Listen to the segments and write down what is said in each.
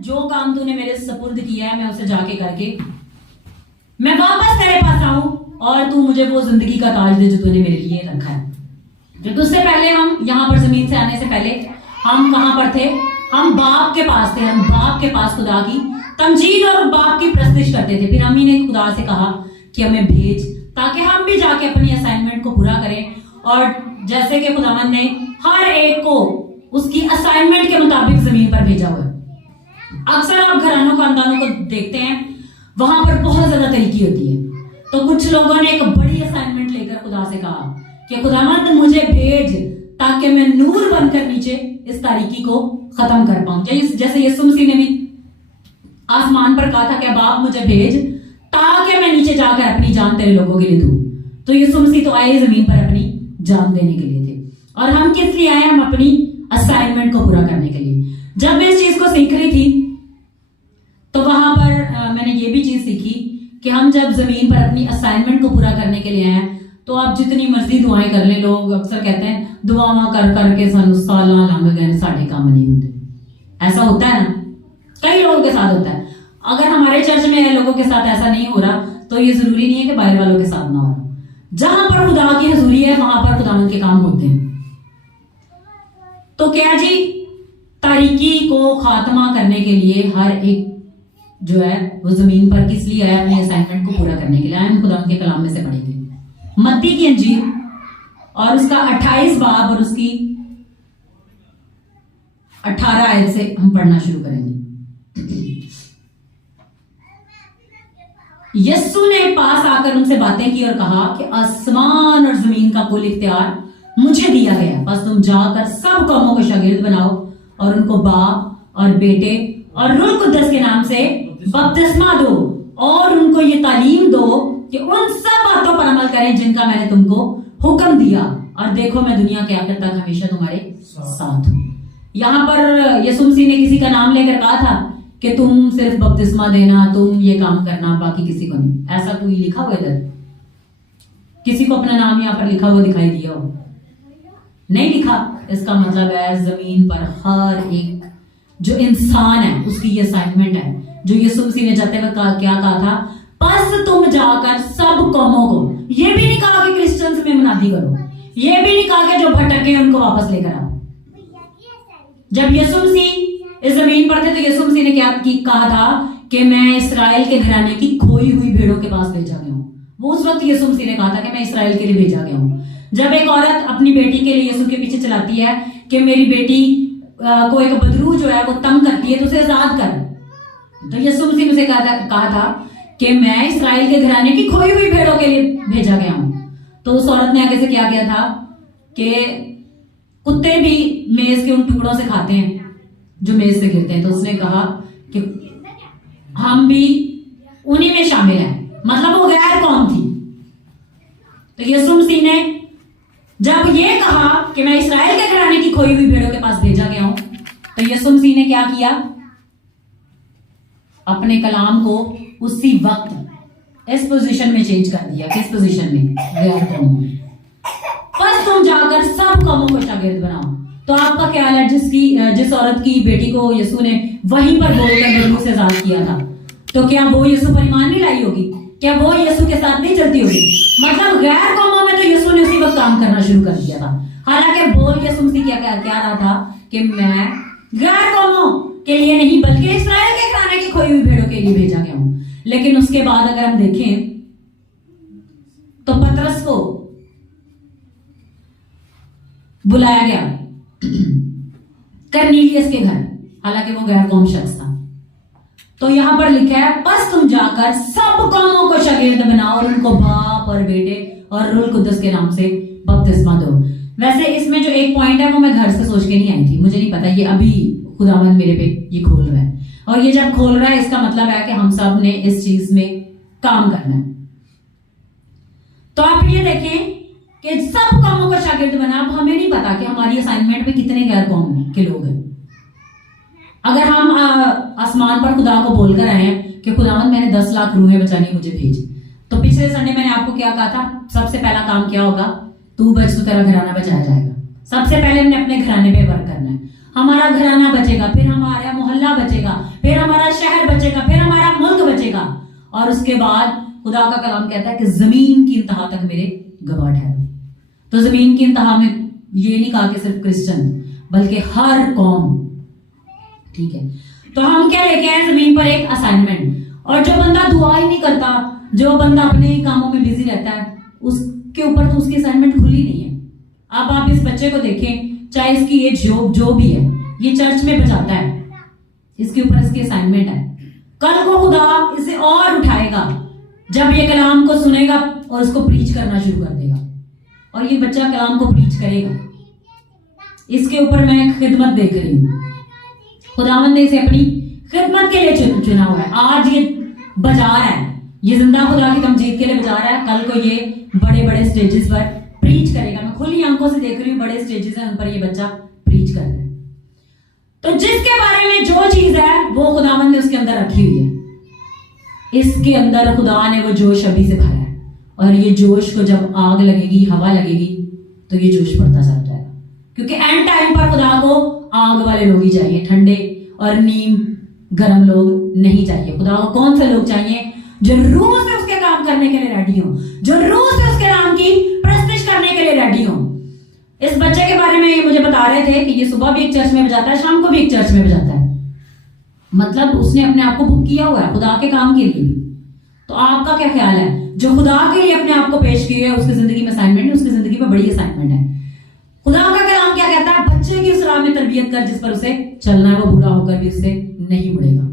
जो काम तूने मेरे सपुर्द किया है मैं उसे जाके करके मैं वापस तेरे पास आऊं और तू मुझे वो जिंदगी का ताज दे जो तूने मेरे लिए रखा है। जो तुझसे पहले हम यहाँ पर जमीन से आने से पहले हम कहां पर थे? हम बाप के पास थे। हम बाप के पास खुदा की तमजीद और बाप की प्रस्तिश करते थे। फिर अम्मी ने खुदा से कहा कि हमें भेज ताकि हम भी जाके अपनी असाइनमेंट को पूरा करें। और जैसे कि खुदावंद ने हर एक को उसकी असाइनमेंट के मुताबिक जमीन पर भेजा हुआ है। अक्सर आप घरानों खानदानों को देखते हैं, वहां पर बहुत ज्यादा तरीकी होती है। तो कुछ लोगों ने एक बड़ी असाइनमेंट लेकर खुदा से कहा कि खुदावंद मुझे भेज ताकि मैं नूर बनकर नीचे इस तारीकी को खत्म कर पाऊं। जैसे यीशु मसीह ने भी आसमान पर कहा था कि बाप मुझे भेज ताकि मैं नीचे जाकर अपनी जान तेरे लोगों के लिए दूं। तो यीशु मसीह तो आए जमीन पर अपनी जान देने के लिए थे। और हम किस लिए आए? हम अपनी असाइनमेंट को पूरा करने के लिए। जब मैं इस चीज को सीख रही थी तो वहां पर मैंने ये भी चीज सीखी कि हम जब जमीन पर अपनी असाइनमेंट को पूरा करने के लिए आए तो आप जितनी मर्जी दुआएं कर लें, लोग अक्सर कहते हैं दुआवां कर करके सानू सालां लंघ गए साडे काम नहीं होते। ऐसा होता है ना, कई लोगों के साथ होता है। अगर हमारे चर्च में लोगों के साथ ऐसा नहीं हो रहा तो ये जरूरी नहीं है कि बाहर वालों के साथ ना हो रहा। जहां पर खुदा की हजूरी है वहां पर खुदावंद के काम होते हैं। तो क्या जी, तारीकी को खात्मा करने के लिए हर एक जो है वो जमीन पर किस लिए आया? अपनी असाइनमेंट को पूरा करने के लिए। हम खुदावंद के कलाम में से पढ़ेंगे मत्ती की अंजील और उसका 28 बाब और उसकी 18 आयत से हम पढ़ना शुरू करेंगे। यस्सु ने पास आकर उनसे बातें की और कहा कि आसमान और जमीन का कुल इख्तियार मुझे दिया गया, बस तुम जाकर सब कौमों को शागिर्द बनाओ और उनको बाप और बेटे और रूह कुद्दस के नाम से बपतिस्मा दो और उनको ये तालीम दो कि उन सब बातों पर अमल करें जिनका मैंने तुमको हुक्म दिया, और देखो मैं दुनिया के आखिर तक हमेशा तुम्हारे साथ हूं। यहां पर यीशु मसीह ने किसी का नाम लेकर कहा था कि तुम सिर्फ बपतिस्मा देना, तुम ये काम करना, बाकी किसी को नहीं। ऐसा कोई लिखा हुआ इधर? किसी को अपना नाम यहां पर लिखा हुआ दिखाई दिया हो? नहीं लिखा। इसका मतलब है जमीन पर हर एक जो इंसान है उसकी ये असाइनमेंट है जो यीशु मसीह ने जाते हुए क्या कहा था? बस तुम जाकर सब कौमों को, ये भी नहीं कहा कि क्रिश्चियंस में मुनादी करो, ये भी नहीं कहा कि जो भटके हैं उनको वापस लेकर आओ। जब यीशु मसीह इस जमीन पर थे तो यीशु मसीह ने क्या कहा था कि मैं इस्राएल के घराने की खोई हुई भेड़ों के पास भेजा गया हूं। वो उस वक्त यीशु मसीह ने कहा था कि मैं इस्राएल के लिए भेजा गया हूं। जब एक औरत अपनी बेटी के लिए यीशु के पीछे चलाती है कि मेरी बेटी को एक बदरू जो है वो तंग करती है तो उसे आजाद कर, तो यीशु मसीह ने उसे कहा था कि मैं इस्राएल के घराने की खोई हुई भेड़ों के लिए भेजा गया हूं। तो उस औरत ने आगे से क्या किया था कि कुत्ते भी मेज के उन टुकड़ों से खाते हैं जो मेज से गिरते हैं। तो उसने कहा कि हम भी उन्हीं में शामिल हैं, मतलब वो गैर कौम थी। तो यीशु मसीह ने जब ये कहा कि मैं इस्राएल के घराने की खोई हुई भेड़ों के पास भेजा गया हूं तो यीशु मसीह ने क्या किया? अपने कलाम को उसी वक्त इस पोजीशन में चेंज कर दिया। किस पोजीशन में? गैर कौम में। बस तुम जाकर सब कौमों को शागिर्द बनाओ। तो आपका ख्याल है जिस औरत की बेटी को यीशु ने वहीं पर बोलकर बदरू से आजाद किया था, तो क्या वो यीशु पर ईमान नहीं लाई होगी? क्या वो यीशु के साथ नहीं चलती होगी? मतलब गैर कौमों में तो यीशु ने उसी वक्त काम करना शुरू कर दिया था। हालांकि बोल यीशु मसीह क्या रहा था कि मैं गैर कौमों के लिए नहीं बल्कि इस्राएल के घराने की खोई हुई भेड़ों के लिए भेजा गया हूं। लेकिन उसके बाद अगर हम देखें तो पतरस को बुलाया गया करनीलियस के घर, हालांकि वो गैर कौम शख्स था। तो यहां पर लिखा है बस तुम जाकर सब कौमों को शागिर्द बनाओ और उनको बाप और बेटे और रूह कुद्दस के नाम से बपतिस्मा दो। वैसे इसमें जो एक पॉइंट है वो मैं घर से सोच के नहीं आई थी, मुझे नहीं पता, ये अभी खुदावंद मेरे पे ये खोल रहा है। और ये जब खोल रहा है इसका मतलब है कि हम सब ने इस चीज में काम करना है। तो आप ये देखें कि सब कौमों को शागिर्द बना। अब हमें नहीं पता कि हमारी असाइनमेंट में कितने गैर कौम के लोग हैं। अगर हम आसमान पर खुदा को बोलकर आए हैं कि खुदावंद मैंने 10 लाख रूहें बचानी, मुझे भेज, तो पिछले संडे मैंने आपको क्या कहा था? सबसे पहला काम क्या होगा? तू बच तो तेरा घराना बचाया जाएगा। सबसे पहले हमने अपने घराने पे वर्क करना है। हमारा घराना बचेगा, फिर हमारा मोहल्ला बचेगा, फिर हमारा शहर बचेगा, फिर हमारा मुल्क बचेगा। और उसके बाद खुदा का कलाम कहता है कि जमीन की इंतहा तक मेरे गवाह ठहरो। तो जमीन की इंतहा में ये नहीं कहा कि सिर्फ क्रिश्चियन, बल्कि हर कौम, ठीक है। तो हम क्या लेके आए जमीन पर? एक असाइनमेंट। और जो बंदा दुआ ही नहीं करता, जो बंदा अपने ही कामों में बिजी रहता है, उसके ऊपर तो उसकी असाइनमेंट खुली नहीं है। अब आप इस बच्चे को देखें, चाहे इसकी एज जो भी है, ये चर्च में बजाता है, इसके ऊपर इसकी असाइनमेंट है। कल को खुदा इसे और उठाएगा जब ये कलाम को सुनेगा और उसको प्रीच करना शुरू कर देगा, और ये बच्चा कलाम को प्रीच करेगा। इसके ऊपर मैं खिदमत देख रही हूँ। खुदावंद ने इसे अपनी खिदमत के लिए चुना हुआ है। आज ये बजा रहा है, ये जिंदा खुदा की तमजीद के लिए बजा रहा है। कल को ये बड़े बड़े स्टेजेस पर प्रीच करेगा। मैं खुली आंखों से देख रही हूँ, बड़े स्टेजेस हैं, उन पर ये बच्चा प्रीच कर रहा है। तो जिसके बारे में जो चीज है वो खुदावंद ने उसके अंदर रखी हुई है। इसके अंदर खुदा ने वो जोश अभी से भरा है, और ये जोश को जब आग लगेगी, हवा लगेगी, तो ये जोश बढ़ता चल जाएगा। क्योंकि एंड टाइम पर खुदा को आग वाले लोग ही चाहिए, ठंडे और नीम गर्म लोग नहीं चाहिए। खुदा को कौन से लोग चाहिए? जो रूह से उसके काम करने के लिए रेडी हो, जो रूह से उसके नाम की प्रस्तिश करने के लिए रेडी हो। इस बच्चे के बारे में ये मुझे बता रहे थे कि ये सुबह भी एक चर्च में बजाता है, शाम को भी एक चर्च में बजाता है। मतलब उसने अपने आप को बुक किया हुआ है खुदा के काम के लिए। तो आपका क्या ख्याल है? जो खुदा के लिए अपने आप को पेश किए है, उसकी जिंदगी में असाइनमेंट है, उसकी जिंदगी में बड़ी असाइनमेंट है। खुदा का कलाम क्या कहता है? बच्चे की उस राह में तरबियत कर जिस पर उसे चलना है, वो बुरा होकर भी उससे नहीं मुड़ेगा।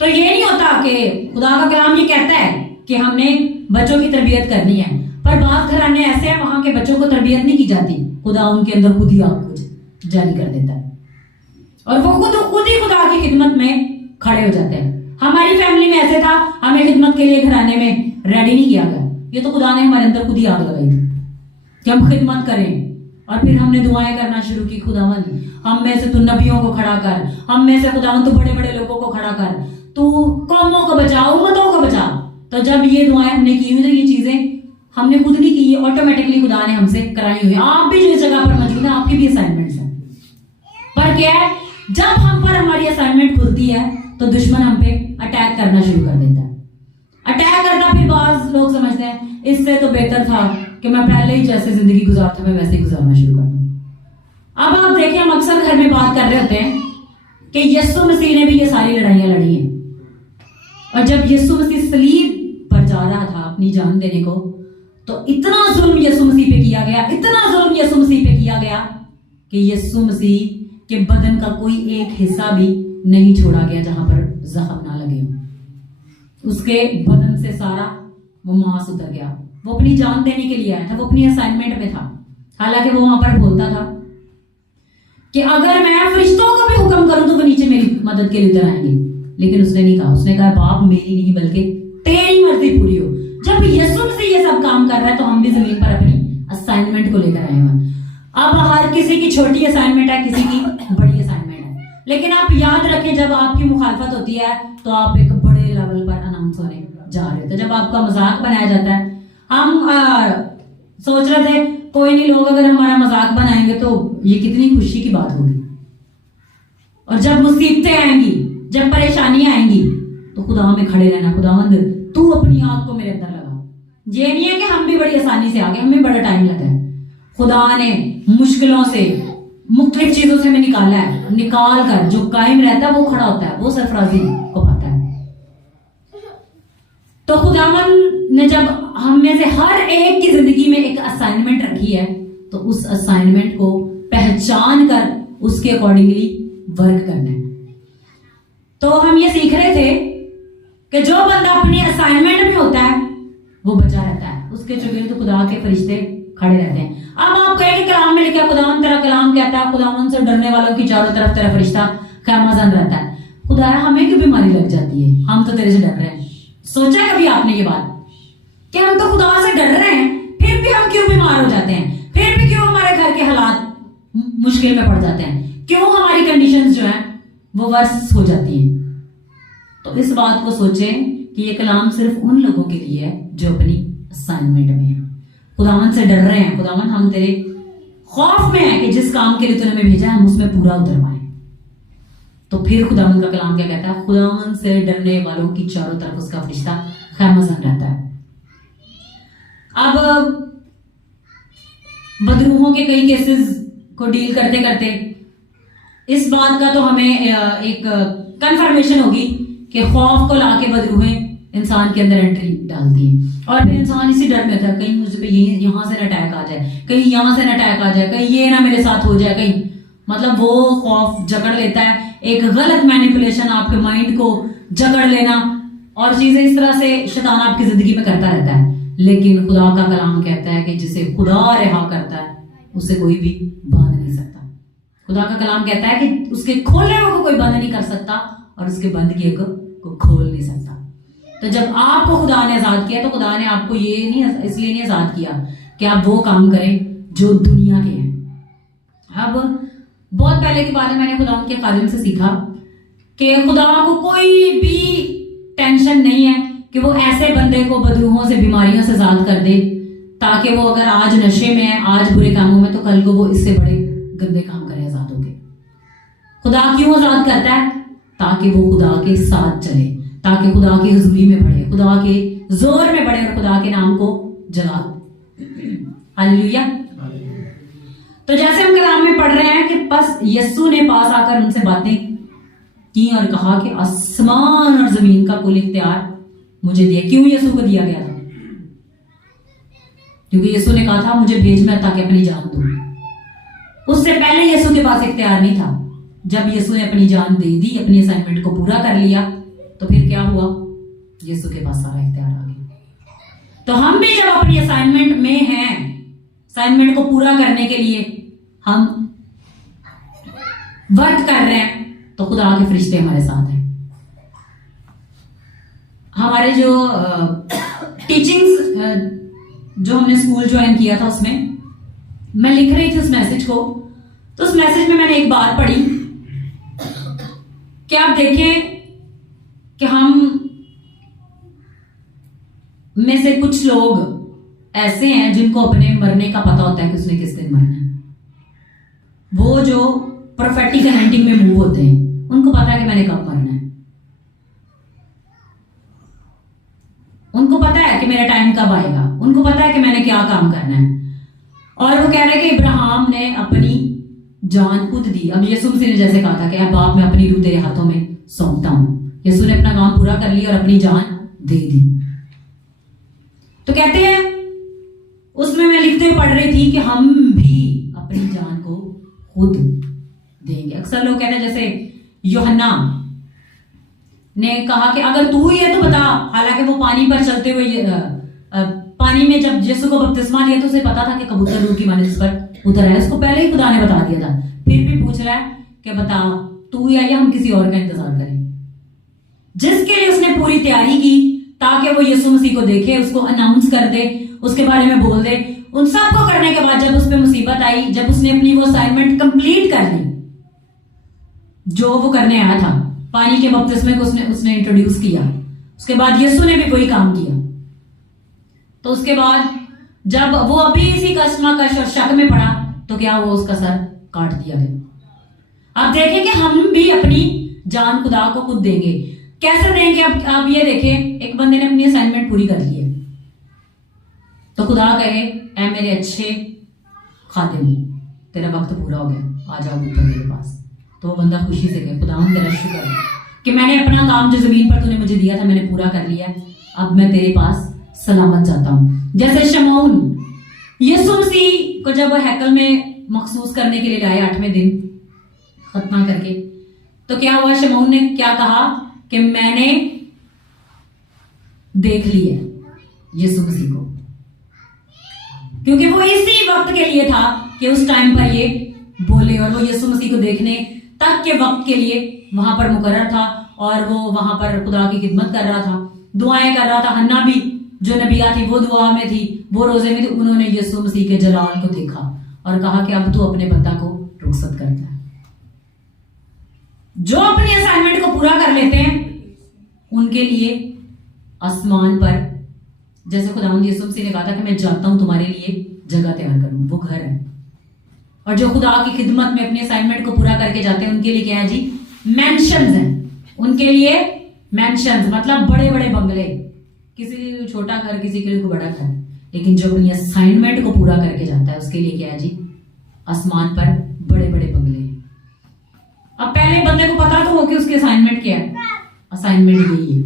तो ये नहीं होता कि खुदा का कलाम ये कहता है कि हमने बच्चों की तरबियत करनी है, पर बात घराने ऐसे हैं वहां के बच्चों को तरबियत नहीं की जाती। खुदा उनके अंदर खुद ही आपको जारी कर देता है, और वो खुद ही खुदा की खिदमत में खड़े हो जाते हैं। हमारी फैमिली में ऐसे था, हमें खिदमत के लिए घराने में रेडी नहीं किया गया। ये तो खुदा ने हमारे अंदर खुद ही आग लगाई कि हम खिदमत करें। और फिर हमने दुआएं करना शुरू की, खुदावंद हम में से तू नबियों को खड़ा कर, हम में से खुदावंद तू बड़े बड़े लोगों को खड़ा कर, तू कौमों को बचा, उम्मतों को बचा। तो जब ये दुआएं हमने की हुई, तो ये चीजें हमने खुद नहीं की, ऑटोमेटिकली खुदा ने हमसे कराई हुई है। आप भी जो इस जगह पर मौजूद है, आपकी भी असाइनमेंट्स हैं। पर क्या है, जब हम पर हमारी असाइनमेंट खुलती है तो दुश्मन हम पे अटैक करना शुरू कर देता है। अटैक करता, फिर बाज लोग समझते हैं इससे तो बेहतर था कि मैं पहले ही जैसे जिंदगी गुजारता मैं वैसे ही गुजारना शुरू कर दूं। अब आप देखिए, हम अक्सर घर में बात कर रहे होते हैं कि यीशु मसीह ने भी ये सारी लड़ाइयां लड़ी हैं। और जब यीशु मसीह सलीब पर जा रहा था अपनी जान देने को, तो इतना जुल्म यीशु मसीह पे किया गया, इतना जुल्म यीशु मसीह पे किया गया कि यीशु मसीह के बदन का कोई एक हिस्सा भी नहीं छोड़ा गया जहां पर जख्म ना लगे हो। उसके बदन से सारा वो मांस उतर गया। वो अपनी जान देने के लिए आया था, वो अपनी असाइनमेंट में था। हालांकि वो वहां पर बोलता था कि अगर मैं फरिश्तों को भी हुक्म करूं तो वो नीचे मेरी मदद के लिए उतर आएंगे, लेकिन उसने नहीं कहा। उसने कहा बाप मेरी नहीं बल्कि तेरी मर्जी पूरी हो। जब यीशु मसीह ये सब काम कर रहा है तो हम भी जमीन पर अपनी असाइनमेंट को लेकर आए हैं। अब हर किसी की छोटी असाइनमेंट है, किसी की बड़ी असाइनमेंट है, लेकिन आप याद रखें जब आपकी मुखालफत होती है तो आप एक बड़े लेवल पर अनाउंस होने जा रहे थे। जब आपका मजाक बनाया जाता है, हम सोच रहे थे कोई नहीं, लोग अगर हमारा मजाक बनाएंगे तो ये कितनी खुशी की बात होगी। और जब मुसीबतें आएंगी, जब परेशानियां आएंगी, तो खुदा में खड़े रहना, खुदावंद तू अपनी आग को मेरे अंदर लगा। ये नहीं है कि हम भी बड़ी आसानी से आ गए, हमें बड़ा टाइम लगा है। खुदा ने मुश्किलों से, मुख्तलिफ चीजों से हमें निकाला है। निकाल कर जो कायम रहता है वो खड़ा होता है, वो सरफराजी को पाता है। तो खुदावन ने जब हम में से हर एक की जिंदगी में एक असाइनमेंट रखी है, तो उस असाइनमेंट को पहचान कर उसके अकॉर्डिंगली वर्क करना है। तो हम ये सीख रहे थे कि जो बंदा अपनी असाइनमेंट में होता है वो बचा रहता है, उसके चुगिर्द खुदा के फरिश्ते खड़े रहते हैं। अब आप कहेंगे कलाम में लिखा, खुदावन तेरा कलाम कहता है खुदावन से डरने वालों की चारों तरफ तेरा फरिश्ता क़यामतन रहता है। खुदाया हमें क्यों बीमारी लग जाती है, हम तो तेरे से डर रहे हैं। सोचा कभी आपने ये बात कि हम तो खुदा से डर रहे हैं, फिर भी हम क्यों बीमार हो जाते हैं, फिर भी क्यों हमारे घर के हालात मुश्किल में पड़ जाते हैं, क्यों हमारी कंडीशंस जो हैं वो वर्स हो जाती हैं। तो इस बात को सोचें कि ये कलाम सिर्फ उन लोगों के लिए है जो अपनी असाइनमेंट में है, खुदावन से डर रहे हैं। खुदावन हम तेरे खौफ में है कि जिस काम के लिए तूने हमें भेजा है हम उसमें पूरा उतर पाए। तो फिर खुदावंद का कलाम क्या कहता है? खुदावंद से डरने वालों की चारों तरफ उसका फरिश्ता खैमजन रहता है। अब बदरूहों के कई केसेस को डील करते करते इस बात का तो हमें एक कंफर्मेशन होगी कि खौफ को लाके बदरूहें इंसान के अंदर एंट्री डालती हैं और फिर इंसान इसी डर में था, कहीं मुझ पे यहाँ से न अटैक आ जाए, कहीं यहाँ से न अटैक आ जाए, कहीं ये ना मेरे साथ हो जाए, कहीं मतलब वो खौफ जकड़ लेता है। एक गलत मैनिपुलेशन आपके माइंड को जकड़ लेना और चीजें इस तरह से शैतान आपकी जिंदगी में करता रहता है। लेकिन खुदा का कलाम कहता है कि जिसे खुदा रिहा करता है उसे कोई भी बांध नहीं सकता। खुदा का कलाम कहता है कि उसके खोलने को कोई बंद नहीं कर सकता और उसके बंद किए को खोल नहीं सकता। तो जब आपको खुदा ने आजाद किया तो खुदा ने आपको ये नहीं इसलिए नहीं आजाद किया कि आप वो काम करें जो दुनिया के हैं। अब बहुत पहले की बात है, मैंने खुदा के खादिम से सीखा कि खुदा को कोई भी टेंशन नहीं है कि वो ऐसे बंदे को बदरूहों से बीमारियों से आजाद कर दे ताकि वो अगर आज नशे में है, आज बुरे कामों में, तो कल को वो इससे बड़े गंदे काम करे आजाद होके। खुदा क्यों आजाद करता है? ताकि वो खुदा के साथ चले, ताकि खुदा की हुजूरी में बढ़े, खुदा के जोर में बढ़े और खुदा के नाम को जला। हालेलुया। तो जैसे हम कलाम में पढ़ रहे हैं कि बस यीशु ने पास आकर उनसे बातें की और कहा कि आसमान और जमीन का कुल इख्तियार मुझे दिया। क्यों यीशु को दिया गया था? क्योंकि यीशु ने कहा था मुझे भेज मैं ताकि अपनी जान दूं। उससे पहले यीशु के पास इख्तियार नहीं था। जब यीशु ने अपनी जान दे दी, अपनी असाइनमेंट को पूरा कर लिया, तो फिर क्या हुआ? यीशु के पास सारा इख्तियार आ गया। तो हम भी जब अपनी असाइनमेंट में हैं, असाइनमेंट को पूरा करने के लिए हम वर्क कर रहे हैं, तो खुदा के फरिश्ते हमारे साथ हैं। हमारे जो टीचिंग्स जो हमने स्कूल ज्वाइन किया था उसमें मैं लिख रही थी उस मैसेज को, तो उस मैसेज में मैंने एक बात पढ़ी कि आप देखें कि हम में से कुछ लोग ऐसे हैं जिनको अपने मरने का पता होता है कि उसने किस दिन मरना है। वो जो प्रोफेटिक एनॉइंटिंग में मूव होते हैं उनको पता है कि मैंने कब मरना है, उनको पता है कि मेरा टाइम कब आएगा, उनको पता है कि मैंने क्या काम करना है। और वो कह रहे हैं कि इब्राहिम ने अपनी जान खुद दी। अब यीशु मसीह ने जैसे कहा था कि अब बाप मैं अपनी रूह तेरे हाथों में सौंपता हूं, यीशु ने अपना काम पूरा कर लिया और अपनी जान दे दी। तो कहते हैं उसमें मैं लिखते हुए पढ़ रही थी कि हम भी अपनी जान को खुद देंगे। अक्सर लोग कहते हैं, जैसे यूहन्ना ने कहा कि अगर तू ही है तो बता। हालांकि वो पानी पर चलते हुए पानी में जब यीशु को बपतिस्मा दिया तो उसे पता था कि कबूतर रूह की माने जिस पर उतर है, उसको पहले ही खुदा ने बता दिया था। फिर भी पूछ रहा है कि बता तू ही है या हम किसी और का इंतजार करें, जिसके लिए उसने पूरी तैयारी की ताकि वो यीशु मसीह को देखे, उसको अनाउंस कर दे, उसके बारे में बोल दे। उन सब को करने के बाद जब उस पर मुसीबत आई, जब उसने अपनी वो असाइनमेंट कंप्लीट कर ली जो वो करने आया था, पानी के बपतिस्मे को उसने इंट्रोड्यूस किया, उसके बाद यीशु ने भी वही काम किया। तो उसके बाद जब वो अभी इसी कश्मकश और शक में पड़ा तो क्या हुआ? उसका सर काट दिया गया। अब देखें कि हम भी अपनी जान खुदा को खुद देंगे। कैसे देंगे? अब आप ये देखें, एक बंदे ने अपनी असाइनमेंट पूरी कर ली है तो खुदा कहे ऐ मेरे अच्छे खादिम तेरा वक्त पूरा हो गया, आ जाओ ऊपर मेरे पास। तो वो बंदा खुशी से कहे खुदा तेरा शुक्र है कि मैंने अपना काम जो जमीन पर तूने मुझे दिया था मैंने पूरा कर लिया, अब मैं तेरे पास सलामत जाता हूं। जैसे शमौन यीशु मसीह को जब हैकल में मखसूस करने के लिए लाए 8वें दिन खतना करके, तो क्या हुआ? शमौन ने क्या कहा कि मैंने देख लिया यीशु मसीह को, क्योंकि वो इसी वक्त के लिए था कि उस टाइम पर ये बोले, और वो यीशु मसीह को देखने तक के वक्त के लिए वहां पर मुकर्रर था और वो वहां पर खुदा की खिदमत कर रहा था, दुआएं कर रहा था। हन्ना भी जो नबिया थी वो दुआ में थी, वो रोजे में थी। उन्होंने यीशु मसीह के जलाल को देखा और कहा कि अब तू अपने बंदा को रुखसत करता है। जो अपनी असाइनमेंट को पूरा कर लेते हैं उनके लिए आसमान पर, जैसे खुदावंद यीशु मसीह ने कहा था कि मैं जाता हूं तुम्हारे लिए जगह तैयार करूं, वो घर है। और जो खुदा की खिदमत में अपनी असाइनमेंट को पूरा करके जाते हैं उनके लिए क्या है जी? मैंशंस हैं, उनके लिए मैंशंस मतलब बड़े बड़े बंगले, किसी छोटा घर किसी के लिए बड़ा घर, लेकिन जो अपनी असाइनमेंट को पूरा करके जाता है उसके लिए क्या है जी, आसमान पर बड़े बड़े बंगले। अब पहले बंदे को पता तो हो कि उसकी असाइनमेंट क्या है, असाइनमेंट यही है,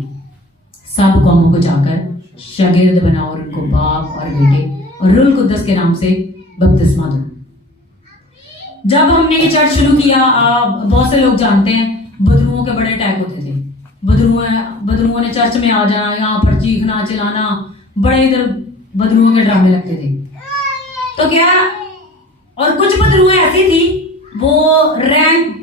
सब कौमों को जाकर शागिर्द बनाओ और उनको बाप और बेटे और रूहुल कुद्दस के नाम से बपतिस्मा दो। जब हमने ये चर्च शुरू किया, बहुत से लोग जानते हैं बदरुओं के बड़े अटैक होते थे, बदरुओं ने चर्च में आ जाना, यहाँ पर चीखना चिल्लाना, बड़े इधर बदरुओं के ड्रामे लगते थे। तो क्या, और कुछ बदरुएं ऐसी थी वो रैंक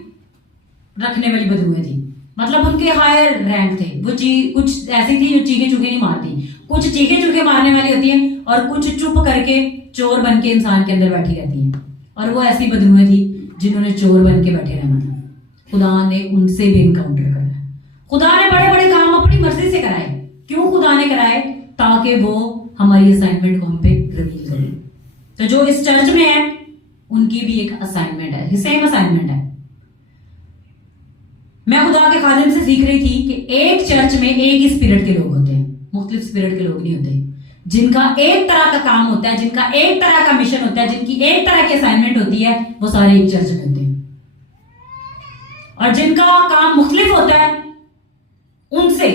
रखने वाली बदरुएं थी, मतलब उनके हायर रैंक थे, वो कुछ ऐसी थी जो चीखे चूखे नहीं मारती, कुछ चीखे चूखे मारने वाली होती है, और कुछ चुप करके चोर बन के इंसान के अंदर बैठी रहती है, और वो ऐसी बदरुएं थी जिन्होंने चोर बन के बैठे रहना था। खुदा ने उनसे भी इनकाउंटर करना है। खुदा ने बड़े बड़े काम अपनी मर्जी से कराए। क्यों खुदा ने कराए? ताकि वो हमारी असाइनमेंट को हम पे रिवील करे। तो जो इस चर्च में है उनकी भी एक असाइनमेंट है, सेम असाइनमेंट है। मैं खुदा के खादिम से सीख रही थी कि एक चर्च में एक ही स्पिरिट के लोग होते हैं, मुख्तलिफ स्पिरिट के लोग नहीं होते, जिनका एक तरह का काम होता है, जिनका एक तरह का मिशन होता है, जिनकी एक तरह की असाइनमेंट होती है, वो सारे एक चर्च में होते हैं। और जिनका काम मुख्तलिफ होता है, उनसे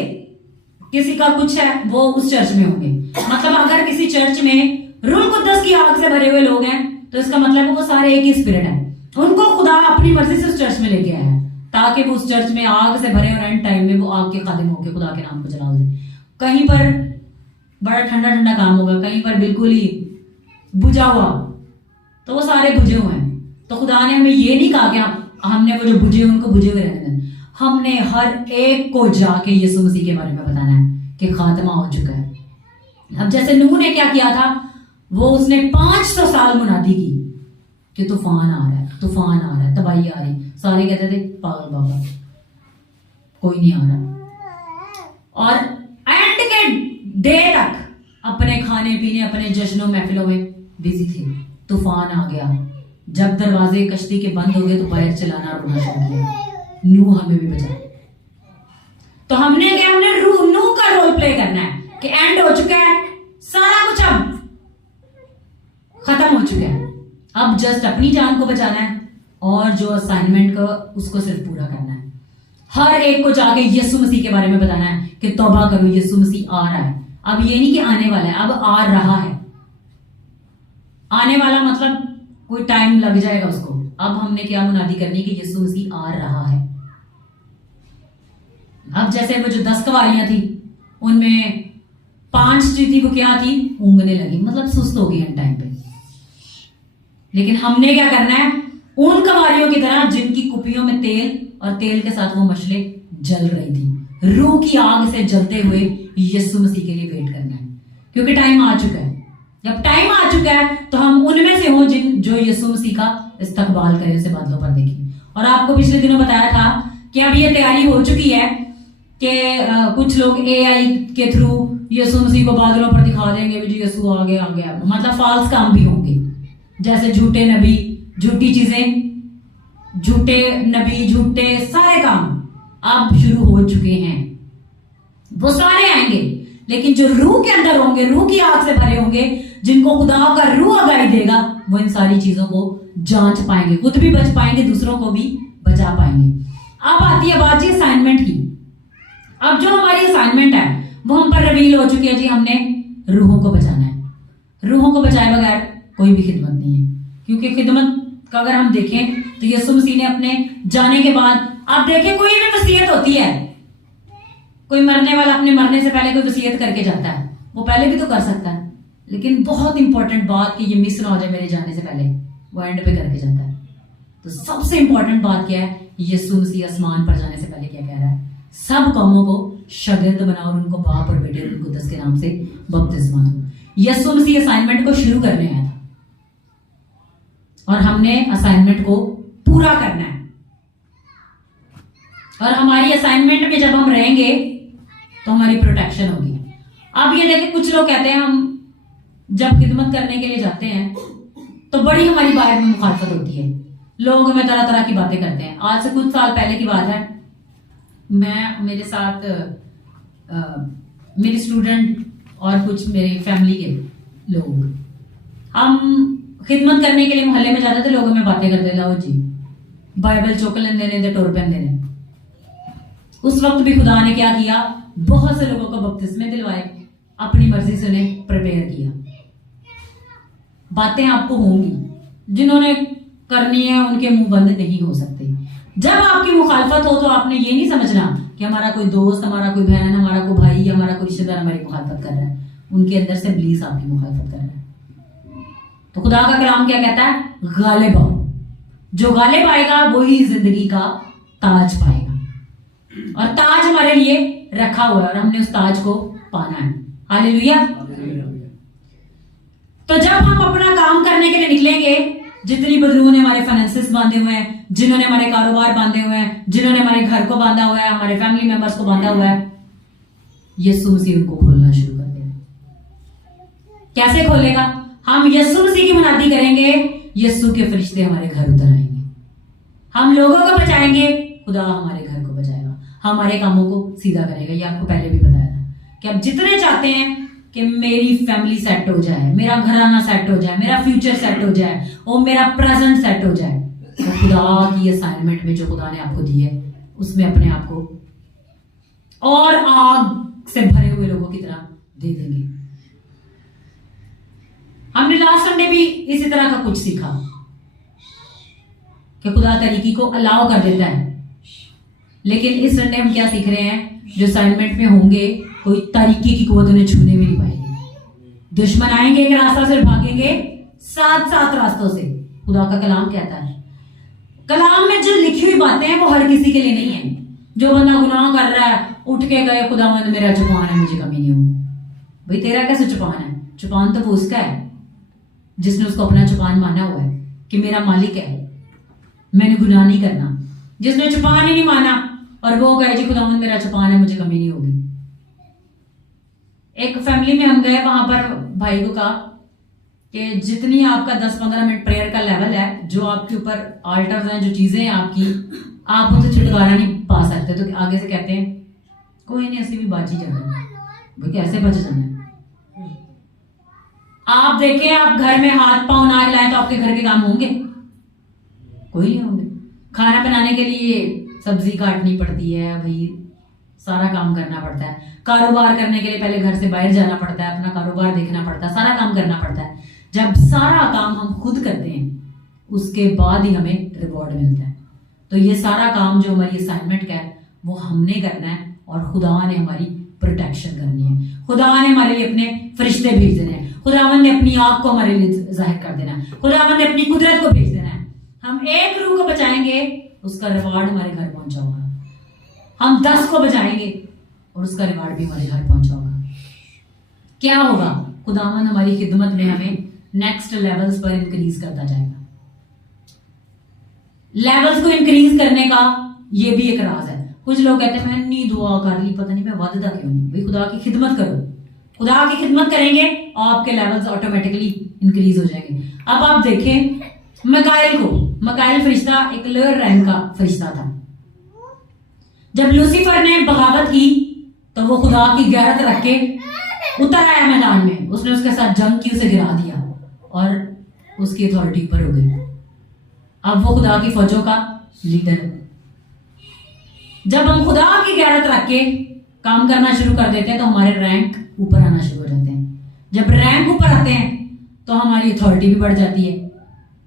किसी का कुछ है वो उस चर्च में होंगे। मतलब अगर किसी चर्च में रूहुल कुद्दस की आग से भरे हुए लोग हैं तो इसका मतलब है वो सारे एक ही स्पिरिट है। उनको खुदा अपनी मर्जी से उस चर्च में लेके आया है ताकि वो उस चर्च में आग से भरे और एंड टाइम में वो आग के खादिम होकर खुदा के नाम को जला दे। कहीं पर बड़ा ठंडा ठंडा काम होगा, कहीं पर बिल्कुल ही बुझा हुआ, तो वो सारे बुझे हुए हैं। तो खुदा ने हमें ये नहीं कहा कि हमने वो जो बुझे उनको बुझे हुए रहने दें, हमने हर एक को जाके यीशु मसीह के बारे में बताना है कि खात्मा हो चुका है। अब जैसे नूह ने क्या किया था, वो उसने 500 साल मुनादी की कि तूफान आ रहा है, तूफान आ रहा है, तबाही आ रही। सारे कहते थे पागल बाबा, कोई नहीं आ रहा। और एंड के डे तक अपने खाने पीने, अपने जश्नों महफिलों में बिजी थे। तूफान आ गया, जब दरवाजे कश्ती के बंद हो गए तो पैर चलाना रोना शुरू किया। नूह हमें भी बचा। तो हमने क्या, हमने नूह का रोल प्ले करना है कि एंड हो चुका है, सारा कुछ अब खत्म हो चुका है, अब जस्ट अपनी जान को बचाना है और जो असाइनमेंट का उसको सिर्फ पूरा करना है। हर एक को जाके यीशु मसीह के बारे में बताना है कि तौबा करो, यीशु मसीह आ रहा है। अब ये नहीं कि आने वाला है, अब आ रहा है। आने वाला मतलब कोई टाइम लग जाएगा उसको। अब हमने क्या मुनादी करनी कि यीशु मसीह आ रहा है। अब जैसे वो जो 10 कवारियां थी उनमें 5 स्त्री को क्या थी, ऊँगने लगी, मतलब सुस्त हो गई एंड टाइम पे। लेकिन हमने क्या करना है, उन कवारियों की तरह जिनकी कुपियों में तेल और तेल के साथ वो मशले जल रही थी, रूह की आग से जलते हुए यीशु मसीह के लिए वेट करना है, क्योंकि टाइम आ चुका है। जब टाइम आ चुका है तो हम उनमें से हों जो यीशु मसीह का इस्तकबाल करें, उसे बादलों पर देखें। और आपको पिछले दिनों बताया था कि अब ये तैयारी हो चुकी है कि कुछ लोग AI के थ्रू यीशु मसीह को बादलों पर दिखा देंगे भी, यीशु आ गया, मतलब फाल्स काम भी होंगे, जैसे झूठे नबी, झूठी चीजें, झूठे नबी, झूठे सारे काम अब शुरू हो चुके हैं। वो सारे आएंगे, लेकिन जो रूह के अंदर होंगे, रूह की आग से भरे होंगे, जिनको खुदा का रूह आगाही देगा, वो इन सारी चीजों को जांच पाएंगे, खुद भी बच पाएंगे, दूसरों को भी बचा पाएंगे। अब आती है बात जी असाइनमेंट की। अब जो हमारी असाइनमेंट है वो हम पर रिवील हो चुकी है जी, हमने रूहों को बचाना है। रूहों को बचाए बगैर कोई भी खिदमत नहीं है, क्योंकि खिदमत का अगर हम देखें तो यीशु मसीह ने अपने जाने के बाद, आप देखें कोई भी वसीयत होती है, कोई मरने वाला अपने मरने से पहले कोई वसीयत करके जाता है, वो पहले भी तो कर सकता है, लेकिन बहुत इंपॉर्टेंट बात कि ये मिस ना हो जाए मेरे जाने से पहले, वो एंड पे करके जाता है। तो सबसे इंपॉर्टेंट बात क्या है, यीशु मसीह आसमान पर जाने से पहले क्या कह रहा है, सब कौमों को शागिर्द बनाओ और उनको बाप और बेटे रूहुल कुद्दस के नाम से बपतिस्मा दो। यीशु मसीह असाइनमेंट को शुरू करने आया था और हमने असाइनमेंट को पूरा करना है। और हमारी असाइनमेंट में जब हम रहेंगे तो हमारी प्रोटेक्शन होगी। अब ये देखें, कुछ लोग कहते हैं हम जब खिदमत करने के लिए जाते हैं तो बड़ी हमारी बाहर में मुखालफत होती है लोग हमें तरह तरह की बातें करते हैं। आज से कुछ साल पहले की बात है, मैं मेरे साथ मेरी स्टूडेंट और कुछ मेरे फैमिली के लोग, हम खिदमत करने के लिए मोहल्ले में जाते थे। लोग हमें बातें करते थे, जी बाइबल चोकलन देने दे, टोर पेन देने। उस वक्त भी खुदा ने क्या किया, बहुत से लोगों को बपतिस्मे दिलवाए, अपनी मर्जी से उन्हें प्रिपेयर किया। बातें आपको होंगी, जिन्होंने करनी है उनके मुंह बंद नहीं हो सकते। जब आपकी मुखालफत हो तो आपने ये नहीं समझना कि हमारा कोई दोस्त, हमारा कोई बहन, हमारा कोई भाई, हमारा कोई रिश्तेदार हमारी मुखालफत कर रहा है। उनके अंदर से इब्लीस आपकी मुखालफत कर रहा है। तो खुदा का कलाम क्या कहता है, गालिब आओ। जो गालिब आएगा वही जिंदगी का ताज पाएगा। और ताज हमारे लिए रखा हुआ है और हमने उस ताज को पाना है। हालेलुया। तो जब हम अपना काम करने के लिए निकलेंगे, जितनी बदलू ने हमारे फाइनेंसेस बांधे हुए हैं, जिन्होंने हमारे कारोबार बांधे हुए हैं, जिन्होंने हमारे घर को बांधा हुआ है, हमारे फैमिली मेंबर्स को बांधा हुआ है, यीशु मसीह उनको खोलना शुरू कर देगा। कैसे खोलेगा? हम यीशु मसीह की मुनादी करेंगे, यीशु के फरिश्ते हमारे घर उतर आएंगे। हम लोगों को बचाएंगे, खुदा हमारे घर को बचाएगा, हमारे कामों को सीधा करेगा। ये आपको पहले भी बताया था कि आप जितने चाहते हैं कि मेरी फैमिली सेट हो जाए, मेरा घराना सेट हो जाए, मेरा फ्यूचर सेट हो जाए और मेरा प्रेजेंट सेट हो जाए, तो खुदा की असाइनमेंट में जो खुदा ने आपको दी है उसमें अपने आप को और आग से भरे हुए लोगों की तरह दे देंगे। हमने लास्ट संडे भी इसी तरह का कुछ सीखा कि खुदा तरीकी को अलाउ कर देता है, लेकिन इस संडे हम क्या सीख रहे हैं, जो असाइनमेंट में होंगे कोई तरीके की कुव्वत उन्हें छूने भी नहीं पाएगी। दुश्मन आएंगे एक रास्ता से, भागेंगे 7 रास्तों से। खुदा का कलाम कहता है, कलाम में जो लिखी हुई बातें हैं वो हर किसी के लिए नहीं है। जो बंदा गुनाह कर रहा है, उठ के गए, खुदावंद मेरा चुपान है, मुझे कमी नहीं होगी। भाई तेरा कैसे चुपान है? चुपान तो वो उसका है जिसने उसको अपना चुपान माना हुआ है कि मेरा मालिक है, मैंने गुनाह नहीं करना। जिसने चुपान ही नहीं माना और वो कहे जी खुदावंद मेरा चुपान है, मुझे कमी नहीं होगी। एक फैमिली में हम गए, वहां पर भाई को कहा कि जितनी आपका 10-15 मिनट प्रेयर का लेवल है, जो आपके ऊपर आल्टर्स हैं, जो चीजें हैं आपकी, आप उनसे छुटकारा नहीं पा सकते। तो आगे से कहते हैं कोई नहीं, ऐसी भी बाजी जाना। वो कैसे बच जाना है? आप देखें, आप घर में हाथ पांव ना हिलाएं तो आपके घर के काम होंगे? कोई नहीं होंगे। खाना बनाने के लिए सब्जी काटनी पड़ती है, भाई सारा काम करना पड़ता है। कारोबार करने के लिए पहले घर से बाहर जाना पड़ता है, अपना कारोबार देखना पड़ता है, सारा काम करना पड़ता है। जब सारा काम हम खुद करते हैं उसके बाद ही हमें रिवॉर्ड मिलता है। तो ये सारा काम जो हमारी असाइनमेंट का है वो हमने करना है और खुदा ने हमारी प्रोटेक्शन करनी है। खुदा ने हमारे लिए अपने फरिश्ते भेज देने हैं, खुदावन ने अपनी आग को हमारे लिए जाहिर कर देना है, खुदावन ने अपनी कुदरत को भेज देना है। हम एक रूह को बचाएंगे, उसका रिवॉर्ड हमारे घर पहुंचा होगा। हम 10 को बचाएंगे और उसका रिवॉर्ड भी हमारे घर पहुंचा होगा। क्या होगा? खुदावन हमारी खिदमत में हमें नेक्स्ट लेवल्स पर इंक्रीज करता जाएगा। लेवल्स को इंक्रीज करने का ये भी एक राज है। कुछ लोग कहते हैं मैंने दुआ कर ली, पता नहीं मैं वाददा क्यों नहीं। भाई खुदा की खिदमत करो, खुदा की खिदमत करेंगे आपके लेवल्स ऑटोमेटिकली इंक्रीज हो जाएंगे। अब आप देखें मकाइल को, मकाइल फरिश्ता एक लोअर रैंक का फरिश्ता था। जब लूसीफर ने बगावत की तो वो खुदा की गैरत रख के उतर आया मैदान में, उसने उसके साथ जंग की, उसे गिरा दिया और उसकी अथॉरिटी ऊपर हो गई। अब वो खुदा की फौजों का लीडर है। जब हम खुदा की गैरत रख के काम करना शुरू कर देते हैं तो हमारे रैंक ऊपर आना शुरू हो जाते हैं। जब रैंक ऊपर आते हैं तो हमारी अथॉरिटी भी बढ़ जाती है।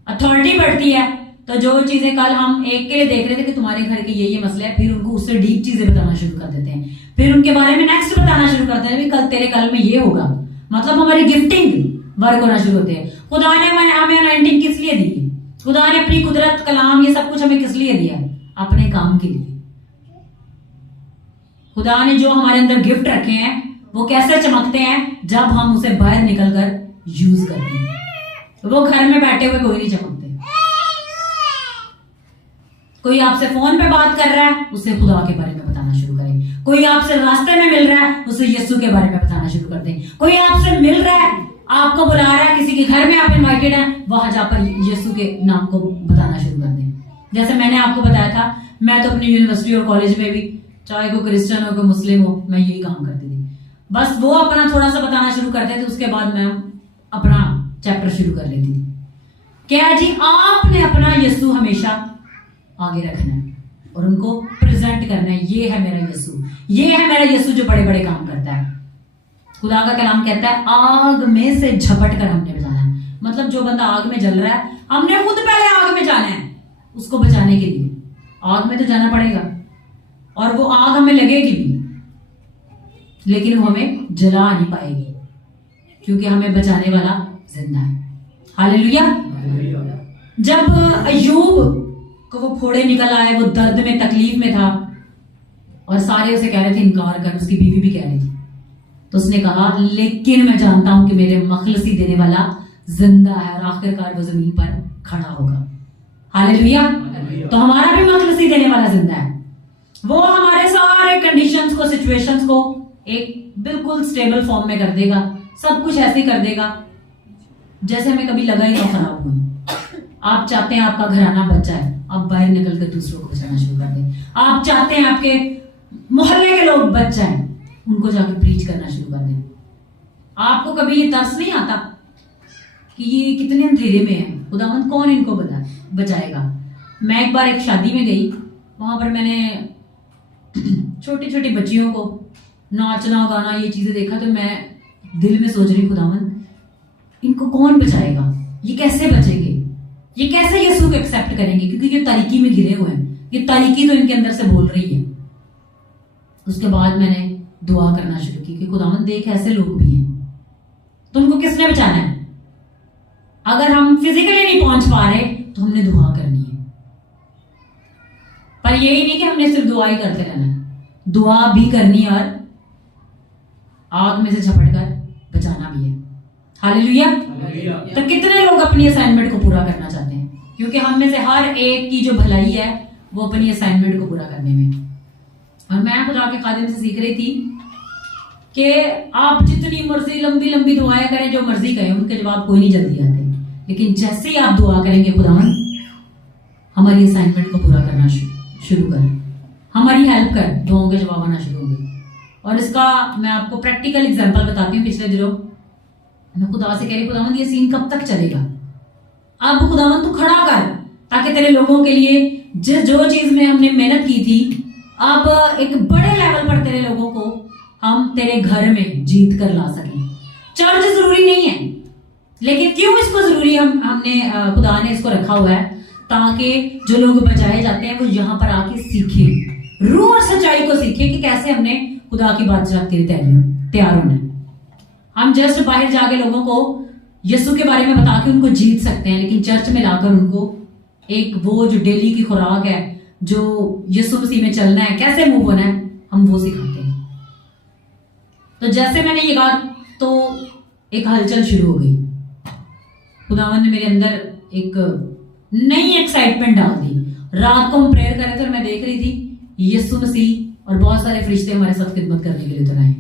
अथॉरिटी बढ़ती है तो जो चीजें कल हम एक के लिए देख रहे थे कि तुम्हारे घर के ये मसले है, फिर उनको उससे डीप चीजें बताना शुरू कर देते हैं, फिर उनके बारे में नेक्स्ट बताना शुरू करते हैं भी कल तेरे कल में ये होगा। मतलब हमारी गिफ्टिंग वर्क होना शुरू होते हैं। खुदा ने हमें अनाइंटिंग किस लिए दी? खुदा ने अपनी कुदरत, कलाम, ये सब कुछ हमें किस लिए दिया? अपने काम के लिए। खुदा ने जो हमारे अंदर गिफ्ट रखे हैं वो कैसे चमकते हैं? जब हम उसे बाहर निकलकर यूज करते हैं। तो वो घर में बैठे हुए कोई नहीं चमकते। कोई आपसे फोन पे बात कर रहा है, उसे खुदा के बारे में बताना शुरू करें। कोई आपसे रास्ते में मिल रहा है, उसे यीशु के बारे में बताना शुरू कर दें। कोई आपसे मिल रहा है, आपको बुला रहा है, किसी के घर में आप इनवाइटेड हैं, वहां जाकर यीशु के नाम को बताना शुरू कर दें। जैसे मैंने आपको बताया था, मैं तो अपनी यूनिवर्सिटी और कॉलेज में भी, चाहे कोई क्रिश्चियन हो कोई मुस्लिम हो, मैं यही काम करती थी। बस वो अपना थोड़ा सा बताना शुरू करते थे, उसके बाद मैं अपना चैप्टर शुरू कर लेती थी। क्या जी, आपने अपना यीशु हमेशा आगे रखना है और उनको प्रेजेंट करना है। ये है मेरा यीशु, ये है मेरा यीशु जो बड़े बड़े काम करता है। खुदा का कलाम कहता है आग में से झपट कर हमने बचाना है। मतलब जो बंदा आग में जल रहा है, हमने खुद पहले आग में जाना है उसको बचाने के लिए। आग में तो जाना पड़ेगा और वो आग हमें लगेगी भी, लेकिन वो हमें जला नहीं पाएगी क्योंकि हमें बचाने वाला जिंदा है। हालेलुया। जब अय्यूब को वो फोड़े निकल आए, वो दर्द में तकलीफ में था और सारे उसे कह रहे थे इनकार कर, उसकी बीवी भी कह रही थी, तो उसने कहा लेकिन मैं जानता हूं कि मेरे मखलसी देने वाला जिंदा है और आखिरकार वो जमीन पर खड़ा होगा। हालेलुया। तो हमारा भी मखलसी देने वाला जिंदा है। वो हमारे सारे कंडीशंस को, सिचुएशंस को एक बिल्कुल स्टेबल फॉर्म में कर देगा। सब कुछ ऐसे कर देगा जैसे हमें कभी लगा ही ना खराब हुई। आप चाहते हैं आपका घराना बच जाए, आप बाहर निकल कर दूसरों को बचाना शुरू कर दें। आप चाहते हैं आपके मोहल्ले के लोग बच जाएं, उनको जाके प्रीच करना शुरू कर दें। आपको कभी ये तरस नहीं आता कि ये कितने अंधेरे में है, खुदावंद कौन इनको बचाएगा। मैं एक बार एक शादी में गई, वहां पर मैंने छोटी छोटी बच्चियों को नाचना गाना ये चीजें देखा, तो मैं दिल में सोच रही खुदावंद इनको कौन बचाएगा, ये कैसे बचेंगे, ये कैसे यीशु को एक्सेप्ट करेंगे, क्योंकि ये तारीकी में घिरे हुए हैं, ये तारीकी तो इनके अंदर से बोल रही है। उसके बाद मैंने दुआ करना शुरू की कि खुदावंद देख ऐसे लोग भी हैं, तो उनको किसने बचाना है। अगर हम फिजिकली नहीं पहुंच पा रहे तो हमने दुआ करनी है। पर यही नहीं कि हमने सिर्फ दुआ ही करते रहना है, दुआ भी करनी और आग में से झपट कर बचाना भी है। हालेलुया। तो कितने लोग अपनी असाइनमेंट को पूरा करना चाहते हैं, क्योंकि हम में से हर एक की जो भलाई है वो अपनी असाइनमेंट को पूरा करने में। और मैं खुदा के खादिम से सीख रही थी कि आप जितनी मर्जी लंबी लंबी दुआएं करें, जो मर्जी करें, उनके जवाब कोई नहीं जल्दी आते, लेकिन जैसे ही आप दुआ करेंगे खुदावन हमारी असाइनमेंट को पूरा करना शुरू कर, हमारी हेल्प कर, दुआओं के जवाब आना शुरू होंगे। और इसका मैं आपको प्रैक्टिकल एग्जांपल बताती हूँ। पिछले दिनों मैं खुदा से कह रही खुदावन ये सीन कब तक चलेगा, अब खुदावन तू खड़ा कर, ताकि तेरे लोगों के लिए जो चीज में हमने मेहनत की थी, अब एक बड़े लेवल पर तेरे लोगों को हम तेरे घर में जीत कर ला सकें। चर्च जरूरी नहीं है, लेकिन क्यों इसको जरूरी हमने खुदा ने इसको रखा हुआ है, ताकि जो लोग बचाए जाते हैं वो यहाँ पर आके सीखे, रूह और सच्चाई को सीखे कि कैसे हमने खुदा की बादशाह के लिए तैयार होना है। हम जस्ट बाहर जाके लोगों को यीशु के बारे में बता के उनको जीत सकते हैं, लेकिन चर्च में लाकर उनको एक वो जो डेली की खुराक है, जो यीशु मसीह में चलना है, कैसे मूव होना है, हम वो सिखाते हैं। तो जैसे मैंने ये कहा तो एक हलचल शुरू हो गई। खुदावंद ने मेरे अंदर एक नई एक्साइटमेंट डाल दी। रात को हम प्रेयर कर रहे थे और मैं देख रही थी यीशु मसीह और बहुत सारे फरिश्ते हमारे साथ खिदमत करने के लिए उतर आए,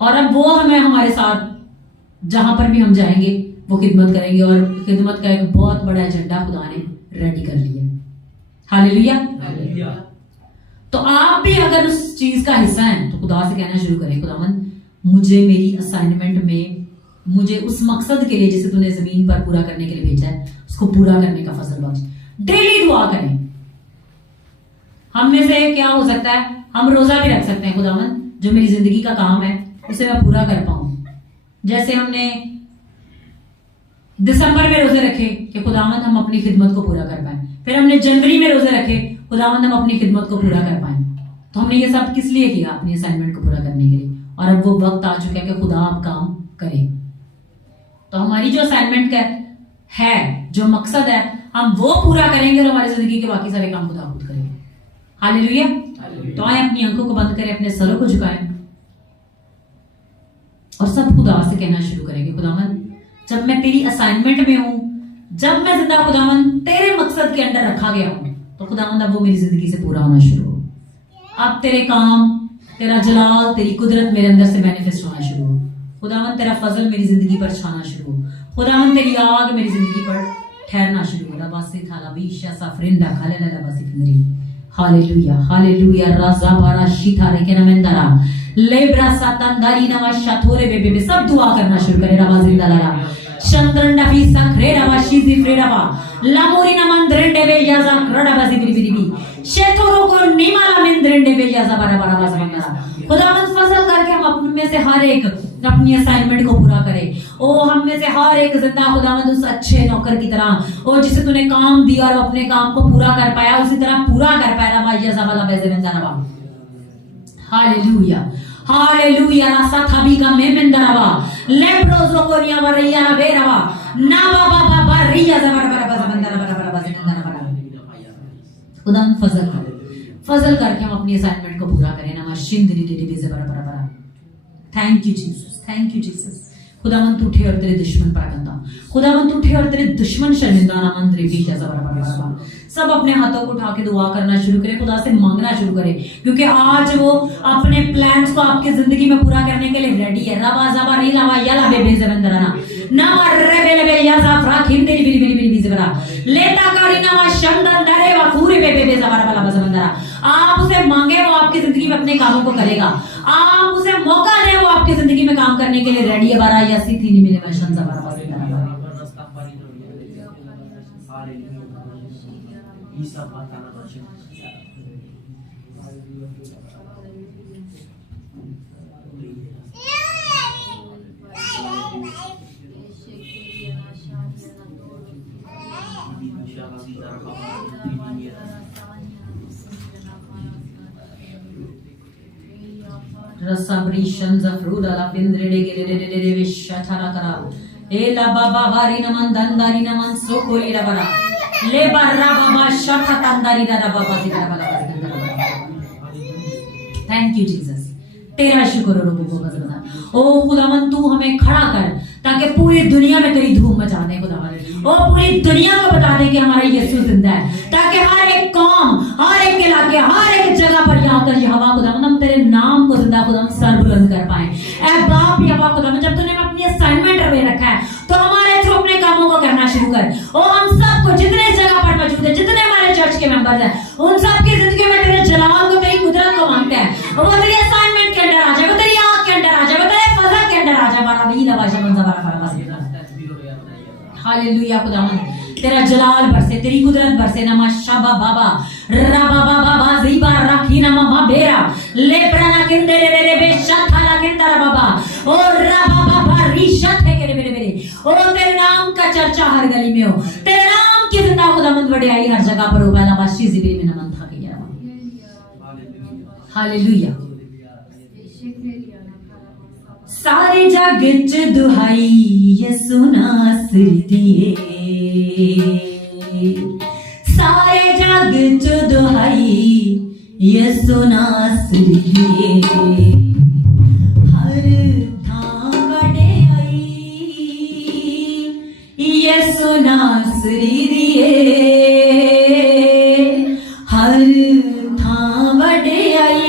और अब वो हमें हमारे साथ जहां पर भी हम जाएंगे वो खिदमत करेंगे, और खिदमत का एक बहुत बड़ा एजेंडा खुदा ने रेडी कर लिया। हालेलुया। तो आप भी अगर उस चीज का हिस्सा हैं तो खुदा से कहना शुरू करें, खुदावंद मुझे मेरी असाइनमेंट में, मुझे उस मकसद के लिए जिसे तूने जमीन पर पूरा करने के लिए भेजा है, उसको पूरा करने का फजल बख्श। डेली दुआ करें। हम में से क्या हो सकता है, हम रोजा भी रख सकते हैं, खुदावंद जो मेरी जिंदगी का काम है उसे मैं पूरा कर पाऊं। जैसे हमने दिसंबर में रोजे रखे कि खुदावंद हम अपनी खिदमत को पूरा कर पाए, फिर हमने जनवरी में रोजे रखे खुदावंद हम अपनी खिदमत को पूरा कर पाए। तो हमने ये सब किस लिए किया, अपनी असाइनमेंट को पूरा करने के लिए, और अब वो वक्त आ चुका है कि खुदा आप काम करे। तो हमारी जो असाइनमेंट का है, जो मकसद है, हम वो पूरा करेंगे और हमारी जिंदगी के बाकी सारे काम खुदा खुद करेंगे। हालेलुया। तो आए अपनी आंखों को बंद करें, अपने सरों को झुकाएं और सब खुदा से कहना शुरू करेंगे, खुदावंद जब मैं तेरी असाइनमेंट में हूं, जब मैं जिंदा खुदावंद तेरे मकसद के अंदर रखा गया हूं, तो खुदावंद अब वो मेरी जिंदगी से पूरा होना शुरू हो। अब तेरे काम, तेरा जलाल, तेरी कुदरत मेरे अंदर से मैनिफेस्ट होना शुरू हो। खुदावन तेरा फजल मेरी जिंदगी पर छाना शुरू हो, खुदावन तेरी आग मेरी जिंदगी पर ठहरना शुरू हो। रबासी थाला बीशा सफरिंदा खाले ला रबासी फिंदरी। हालेलुया हालेलुया राजा बारा शीथा रे केना मेंदरा लेब्रा सातंदारी नवा शाथोरे बेबे सब दुआ करना शुरू करे। रबाजिंदा ला चंद्रंडा भी संखरे रवा शीजी फ्रेडवा लामोरी नमंद्रेंडे बे याजा क्रडा बाजी बिरिबिरिबी शेथोरो को निमाला मिंद्रेंडे बे याजा बारा बारा बाज मंगरा। खुदावंद फजल करके हम अपने में से हर एक अपनी असाइनमेंट को पूरा करे। ओ हम में से हर एक जिंदा खुदावंद उस अच्छे नौकर की तरह ओ जिसे तूने काम दिया और अपने काम को पूरा कर पाया उसी तरह पूरा कर पाया। रबा याजा वाला बेजे में रबा हालेलुया हालेलुया रासा थाबी का मेमेंदरवा लेब्रोजो कोरिया वरिया बेरवा ना बाबा बाबा रिया जबर बरबा जमंदर बरबा बरबा। खुदाम फजल करके हम अपनी असाइनमेंट को पूरा करें। नमस्ते दिली दिली बेजे बरबा बरबा। Thank you Jesus. खुदावंत उठे और तेरे दुश्मन परागंदा, खुदावंत उठे और तेरे दुश्मन शर्मिंदा ना मंत्री भी जबर। सब अपने हाथों को उठा के दुआ करना शुरू करें, खुदा से मांगना शुरू करें, क्योंकि आज वो अपने प्लान्स को आपकी जिंदगी में पूरा करने के लिए रेडी है। रबा जबा रीलावा यला बेबे जबंदरना ना मर्रे बेले बे याजा फ्राखिम तेरी बिली बिली बिली जबरा लेता कारिना वा शंदन दरे वा पूरे बेबे बे जबरा वाला जबंदरा। आप उसे मांगे वो आपकी जिंदगी में अपने कामों को करेगा। आप उसे मौका दे वो आपकी जिंदगी में काम करने के लिए रेडी है। बारा या सी थी नहीं मिले मैं शंजा बारा वाला रसाबरी शंजा फ्रूडा ला पिंद्रेडे गेलेडे विशाथारा करा ए ला बाबा बारी नमन दंदारी नमन सोकोली रबरा ले बर्रा बाबा शथा तंदारी रा बाबा दिकरा वाला। थैंक यू जीसस, तेरा शुक्र हो रबो बजरदा। ओ खुदावन तू हमें खड़ा कर ताकि पूरी दुनिया में तेरी धूम मचा दे। खुदावन ओ पूरी दुनिया को बता दे कि हमारा यीशु जिंदा है, ताकि हर एक कौम हर एक इलाके हर एक जगह पर यहाँ कर यहोवा खुदावन हम तेरे नाम को जिंदा खुदावन सर बुलंद कर पाए। ऐ बाप यहोवा खुदावन जब तूने अपनी असाइनमेंट में रखा है तो हमारे थ्रू अपने कामों को करना शुरू कर। ओ हम सबको जितने जगह पर मौजूद है, जितने हमारे चर्च के मेंबर्स हैं, उन सब की जिंदगी में तेरे जलाल को तेरी कुदरत को मांगते हैं। वो तेरी असाइनमेंट के अंदर आ जाए, वो तेरी आंख के अंदर आ जाए, वो तेरे फजल के अंदर आ जाए। बारा वही नवाजा मंजा बारा बारा बस। हालेलुया खुदावन तेरा जलाल बरसे, तेरी कुदरत बरसे। नमा शाबा बाबा रबा बाबा जीबा राखी नमा बेरा ले प्राणा किंदे रे रे बेशथा ला किंदा बाबा ओ रबा बाबा रिशत है के मेरे मेरे ओ तेरे नाम का चर्चा हर गली में हो, तेरे नाम की जिंदा खुदावंद वडियाई हर जगह पर हो। वाला बाशी जिबी में नमन था के यार। हालेलुया सारे जग च दुहाई यीशु नासरी दिए, सारे जग च दुहाई यीशु नासरी दिए। हर थां वडियाई यीशु नासरी दिए, हर थां वडियाई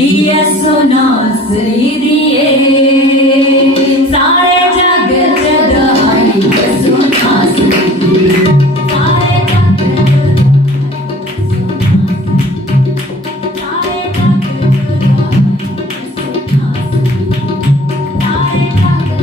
यीशु नासरी दिए। सारे जग च दुहाई यीशु नासरी दिए, सारे जग सारे जग सारे जग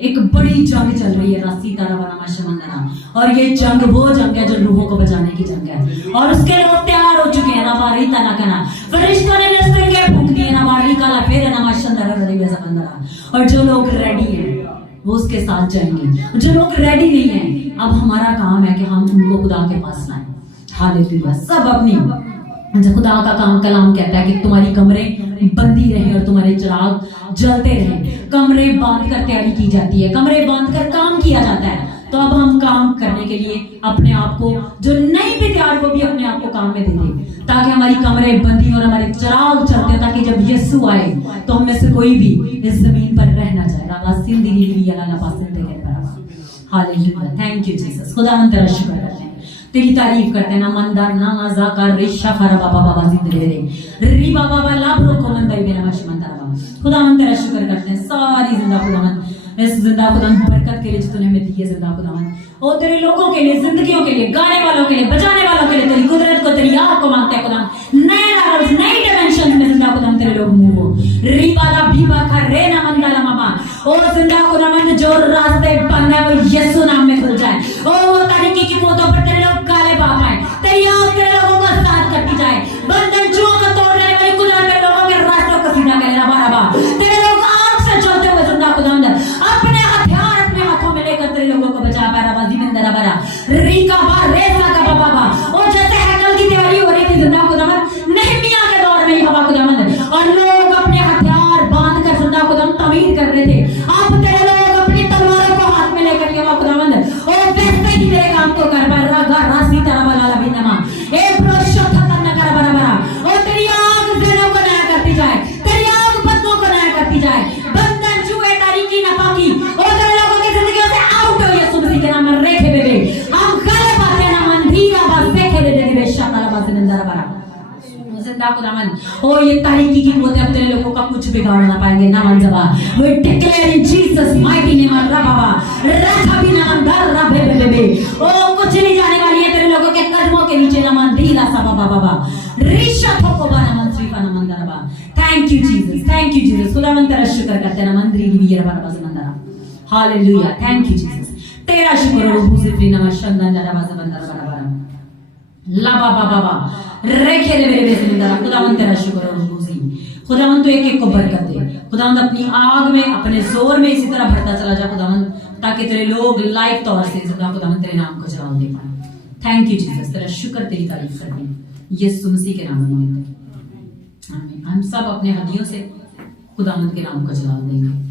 एक बड़ी जंग चल रही है और ये जंग वो जंग है जो रूहों को बचाने की जंग है और उसके लोग तैयार हो चुके हैं ना बारी तना कना फरिश्तों ने मिस्टर के फूंक दिए ना बारी काला फिर ना माशंदरा रही और जो लोग रेडी हैं वो उसके साथ जाएंगे। जो लोग रेडी नहीं हैं अब हमारा काम है कि हम उनको खुदा के पास लाएं। हालेलुया। सब अपनी खुदा का काम कलाम कहता है कि तुम्हारी कमरे बंदी रहे और तुम्हारे चिराग जलते रहे। कमरे बांध कर तैयारी की जाती है, कमरे बांध कर काम किया जाता है। तो अब हम काम करने के लिए अपने आप को, जो नहीं भी तैयार वो भी अपने आप को काम में दे दे ताकि हमारी कमरे बंदी और हमारे चिराग जलते, ताकि जब यीशु आए तो हम में से कोई भी इस जमीन पर रह ना जाए। हालेलुया। Thank you Jesus. खुदावंद तेरा शुक्र करते हैं, तेरी तारीफ करते हैं। ना मंदार ना मजा कर रिशा फरा बाबा बाबा जिंदगी रे री बाबा बाबा लाभ रो को मंदाई बिना मशमंदा बाबा। खुदावंद तेरा शुक्र करते हैं सारी जिंदा खुदावंद, इस जिंदा खुदावंद बरकत के लिए जो तूने हमें दी है जिंदा खुदावंद, और तेरे लोगों के लिए, जिंदगियों के लिए, गाने वालों के लिए, बजाने वालों के लिए तेरी कुदरत को, तेरी याद को मांगते हैं खुदावंद। नए लेवल्स, नई डायमेंशंस में जिंदा खुदावंद तेरे लोग मूव हो। री बाला भीबा का रे ना मंदाला मामा और जिंदा खुदावंद जो रास्ते बंद है वो यीशु नाम में खुल जाए। ओ वो तारीकी की पोतों पर तेरे लोग काले पा पाए, तेरी आग तेरे लोगों को साथ करती जाए। बंधन जुओं को तोड़ने वाली कुदरत तेरे लोगों के रास्तों को सीधा करे रबा रबा। तेरे लोग आग से चलते हुए जिंदा खुदावंद अपने हथियार अपने हाथों में लेकर तेरे लोगों को बचा पा रबा जिंदा रबा रीका बा रेसा का बाबा बा। और जैसे हैकल की तैयारी हो रही थी जिंदा खुदावंद नेहमिया के दौर में ही हवा खुदावंद, और लोग अपने हथियार बांध कर जिंदा खुदावंद तमीर कर रहे थे। अब तेरे लोग अपनी तलवारों को हाथ में लेकर के हवा खुदावंद और वैसे ही तेरे काम को कर पा रहा रासी तरह वाला भी नमा ए प्रोशो खत्म न कर बराबरा। और तेरी आग दिलों को नया करती जाए, तेरी आग बंदों को नया करती जाए। बंधन जुए तारीकी नापाकी और तेरे लोगों की जिंदगियों से आउट हो यीशु मसीह के नाम में रेखे बेबे हम गले पाते ना मंदीरा बस देखे दे देगी बेशक अल्लाह बस नंदरा बरा जिंदा खुदावन। ओ ये तारीकी की बोलते अब तेरे लोगों का कुछ बिगाड़ ना पाएंगे ना मंजबा। We declare in Jesus mighty name रा बाबा रखा भी नाम दर रा बेबे बेबे। ओ कुछ नहीं जाने वाली है तेरे लोगों के कदमों के नीचे ना मंदीरा सा बाबा बाबा रिशा थोको बना मंत्रीफा ना मंदरा बा। Thank you Jesus, thank you Jesus. खुदावन तेरा शुक्र करते ना मंदरी भी ये बरा बस मंदरा। Hallelujah, thank you Jesus. तेरा शुक्र हो बुज़िफ्री नमशंदन दरा बस मंदरा बरा बरा ला बाबा बाबा रेखे ले मेरे बेस मंदरा। खुदावन तेरा शुक्र हो बुज़ी। खुदावन तो एक एक को बरकत दे। खुदावन अपनी आग में अपने जोर में इसी तरह भरता चला जा खुदावन, ताकि तेरे लोग लाइव तौर से खुदावन तेरे नाम को जवाब दे पाए। थैंक यू जीसस, तेरा शुक्र तेरी तारीफ करते हैं यीशु मसीह के नाम में। आमीन। हम सब अपने हड्डियों से खुदावन के नाम को जवाब देंगे।